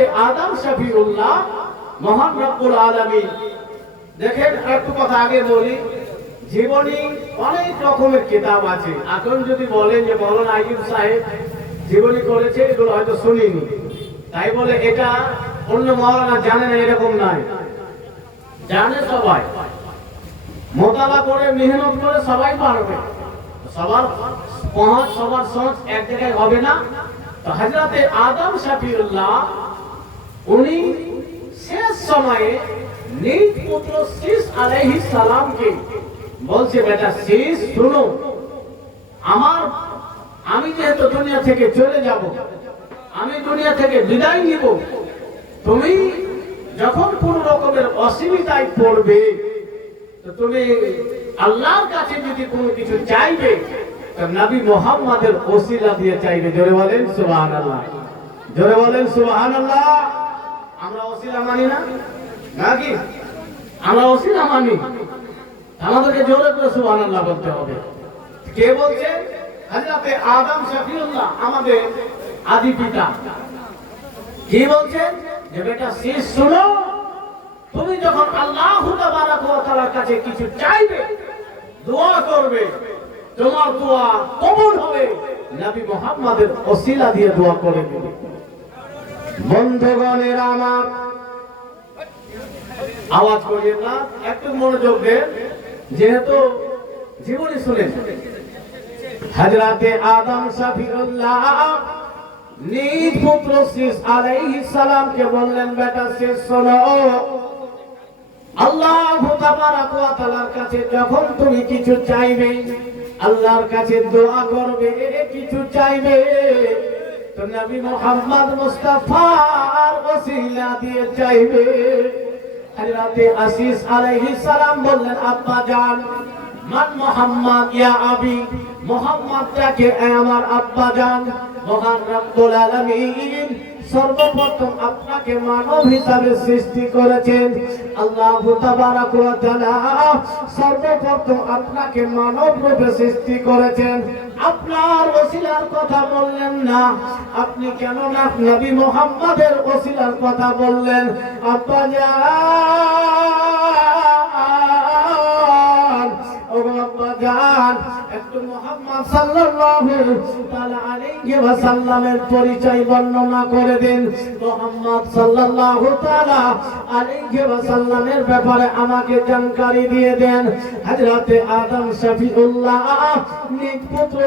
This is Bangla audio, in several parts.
আদম শফিউল্লাহ, মহান রব্বুল আলামিন। দেখেন একটু কথা আগে বলি, জীবনী অনেক রকমের কিতাব আছে। এখন যদি বলেন যে বলন আইয়ুব সাহেব জীবনী করেছে, এগুলো হয়তো শুনিনি। তাই বলে এটা অন্য মহারানা জানে না, এরকম নাই। জানে সবাই। মোতালা করে, মেহনত করে সবাই পারবে। সবার পৌঁছ সবার সোচ এক জায়গায় হবে না। তো হজরতে আদম শফিউল্লাহ উনি শেষ সময়ে নিজ পুত্র শীষ আলাইহিস সালামকে বলছে, বেটা শীষ শুনো। আমার, আমি যেহেতু দুনিয়া থেকে চলে যাব, আমি দুনিয়া থেকে বিদায় নিব, তুমি যখন কোন রকমের অসুবিধায় পড়বে তুমি আল্লাহর কাছে যদি কোনো কিছু চাইবে নবী মোহাম্মদের ওসিলা দিয়ে চাইবে। জোরে বলেন, সুবহানাল্লাহ। জোরে বলেন, সুবহানাল্লাহ। আমরা ওসিলা মানি না? নাকি? আমরা ওসিলা মানি। আমাদেরকে জোরে করে সুবহানাল্লাহ বলতে হবে। কে বলছে? আদম শফিউল্লাহ, আমাদের আদি পিতা। কি যে বেটা, শেষ শুনো। তুমি যখন আল্লাহ তাআলার কাছে কিছু চাইবে, দোয়া করবে, তোমার দোয়া কবুল হবে, নবী মুহাম্মাদের ওসিলা দিয়ে দোয়া করে দেবে বন্ধুগণের আমার আওয়াজ করিয়েন না, একটু মনোযোগ দেন। যেহেতু জীবনী শুনেন হজরতে আদম শফিউল্লাহ নিজ পুত্র শীষ আলাইহিস সালামকে বললেন, বেটা শেষ শোনো, আল্লাহ তাবারাক ওয়া তাআলার কাছে যখন তুমি কিছু চাইবে, আল্লাহর কাছে দোয়া করবে, কিছু চাইবে দিয়ে চাইবে। হযরতে আসিস আলাইহিস সালাম বললেন, আব্বা জান, মান মোহাম্মদ, ইয়া আবি, মোহাম্মদটাকে আমার আব্বা জান, মহান রব্বুল আলামিন সর্বপ্রথম আপনাকে মানব হিসাবে সৃষ্টি করেছেন। আল্লাহ সর্বপ্রথম আপনাকে মানব রূপে সৃষ্টি করেছেন। আপনার ওসিলার কথা বললেন না। আপনি কেন না নবী মোহাম্মদের ওসিলার কথা বললেন। আব্বা জান ও আব্বা একটু মোহাম্মদ সাল্লাল্লাহু পরিচয় বর্ণনা করে দিন। মোহাম্মদ সাল্লাল্লাহু তাআলা আলাইহি ওয়াসাল্লামের ব্যাপারে আমাকে জানকারি দিয়ে দেন। হযরতে আদম শফিউল্লাহ নিজ পুত্র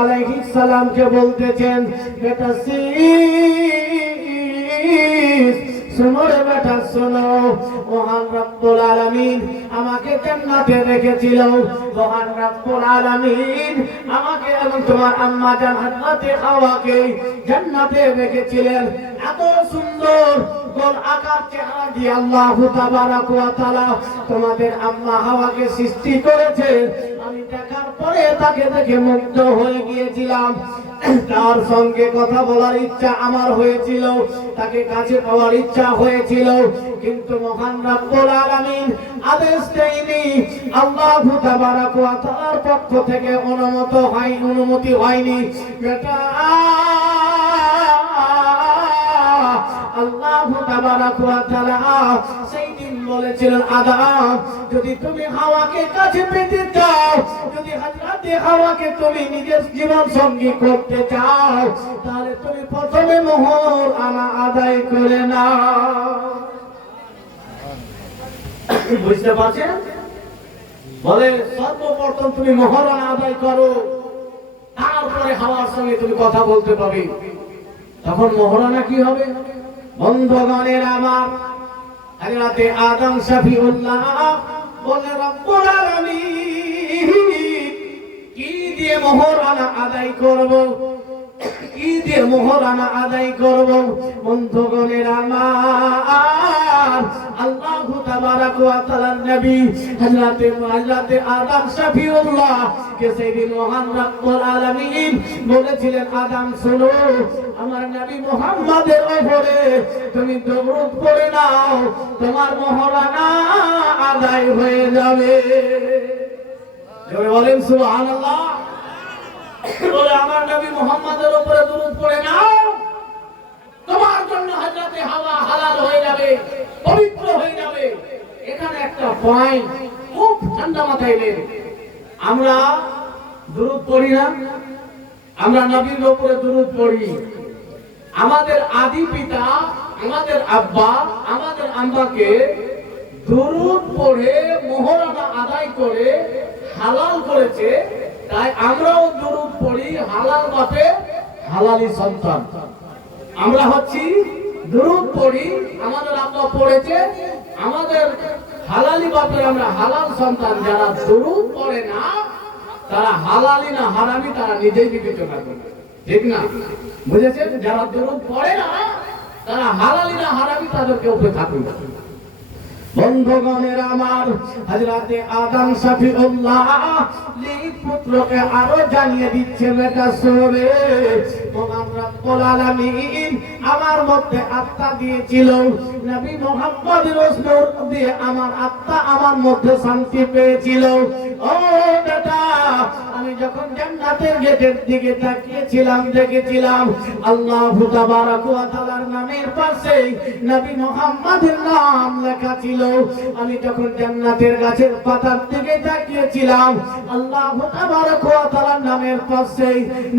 আলাইহিস সালামকে বলতেছেন বেটা শীষ শোনো বেটা, শোনো। মহান রব্বুল আলামিন আমাকে জান্নাতে রেখেছিল? মহান রব্বুল আলামিন আমাকে এবং তোমার আম্মা জান হযরতে হাওয়াকে জান্নাতে রেখেছিলেন। এত সুন্দর গোল আকার চেহারা দিয়ে আল্লাহ তাবারাক ওয়া তাআলা তোমাদের আম্মা হাওয়াকে সৃষ্টি করেছে। আমি দেখার পরে তাকে দেখে মুগ্ধ হয়ে গিয়েছিলাম। তার সঙ্গে কথা বলার ইচ্ছা আমার হয়েছিল, তাকে কাছে পাওয়ার ইচ্ছা হয়েছিল, কিন্তু মহান রব্বুল আলামিন আদেশ দেয়নি। আল্লাহু তাবারাক ওয়া তাআলার পক্ষ থেকে অনুমত হয়, অনুমতি হয়নি। বেটা, আল্লাহু তাবারাক ওয়া তাআলা সেই বলেছিলেন আদম যদি তুমি হাওয়াকে কাছে পেতে চাও, যদি হযরতে হাওয়াকে তুমি নিজের জীবন সঙ্গী করতে চাও, তাহলে তুমি প্রথমে মোহর আনা আদায় করে বুঝতে পারছেন? বলে, সর্বপ্রথম তুমি আদায় করো, তারপরে হাওয়ার সঙ্গে তুমি কথা বলতে পারবে। তখন মহারণা কি হবে? বন্ধগণের আমার হযরতে আদম শফিউল্লাহ বলে রব্বুল আলামিন কি দিয়ে মহারণা আদায় করব? কি দিয়ে মহারণা আদায় করব। বন্ধগণের আমার আল্লাহু তাবারাক ওয়া তাআলার নবী আদম শফিউল্লাহ কে সেদিন মহান রব্বুল আলামিন বলেছিলেন, আদম আমার নবী মুহাম্মাদের উপরে তুমি দরুদ পড়ে নাও, তোমার মহারানা আদায় হয়ে যাবে। জোরে বলেন, সুবহানাল্লাহ। বলে, আমার নবী মুহাম্মাদের উপরে দরুদ পড়ে নাও তোমার জন্য হজরতে হাওয়া হালাল হয়ে যাবে পবিত্র হয়ে যাবে এখানে পয়েন্ট খুব ঠান্ডা মাথায় নেন আমরা দুরুদ পড়ি না? আমরা নবীর উপরে দুরুদ পড়ি। আমাদের আদি পিতা, আমাদের আব্বা, আমাদের আম্বাকে দুরুদ পড়ে মোহরানা আদায় করে, হালাল করেছে। তাই আমরাও দুরুদ পড়ি, হালাল বাপে হালালি সন্তান। আমরা হচ্ছি দুরুদ পড়ি, আমাদের আব্বা পড়েছে, আমাদের হালালি বাপের আমরা হালাল সন্তান যারা দরুদ পড়ে না, তারা হালালি না হারামি তারা নিজেই বিবেচনা করবে ঠিক না? বুঝেছেন? যারা দরুদ পড়ে না, তারা হালালি না হারামি তাদেরকে উপরে থাকুন বন্ধগণের আমার হজরতে আদম পুত্রকে আরও জানিয়ে দিচ্ছে বেটা সোরে আমার মধ্যে আত্মা দিয়েছিল। নবী দিয়ে আমার আত্মা আমার মধ্যে শান্তি পেয়েছিল। ও বেটা, আমি যখন জান্নাতের গেটের দিকে তাকিয়েছিলাম, দেখেছিলাম আল্লাহ তাবারাক ওয়া তাআলার নামের পাশে নবী নাম ছিল। আমি যখন জান্নাতের গাছের পাতার দিকে তাকিয়েছিলাম, আল্লাহ তাবারাক ওয়া তাআলার নামের পাশে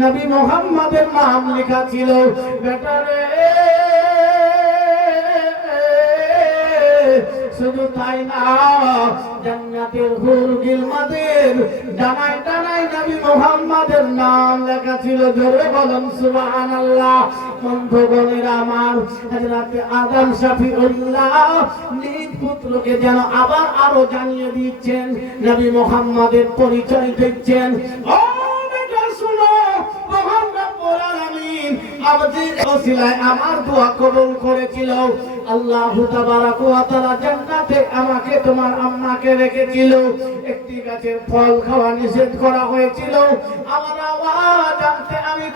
নবী মুহাম্মাদের নাম লেখা ছিল বেটারে শুধু তাই না, জান্নাতের হুর গিলমাদের ডানায় নবী মোহাম্মদের নাম লেখা ছিল সুবহানাল্লাহ। বন্ধুগণের আমার আদম শফিউল্লাহ নিজ পুত্রকে যেন আবার আরও জানিয়ে দিচ্ছেন, নবী মোহাম্মদের পরিচয় দিচ্ছেন। ও আমাদের ওসিলায় আমার দোয়া কবুল করেছিল। আল্লাহ তাবারাক ওয়া তাআলা জান্নাতে আমাকে তোমার আম্মাকে রেখেছিল। একটি গাছের ফল খাওয়া নিষেধ করা হয়েছিল। আমার আওয়াজ জানতে আমি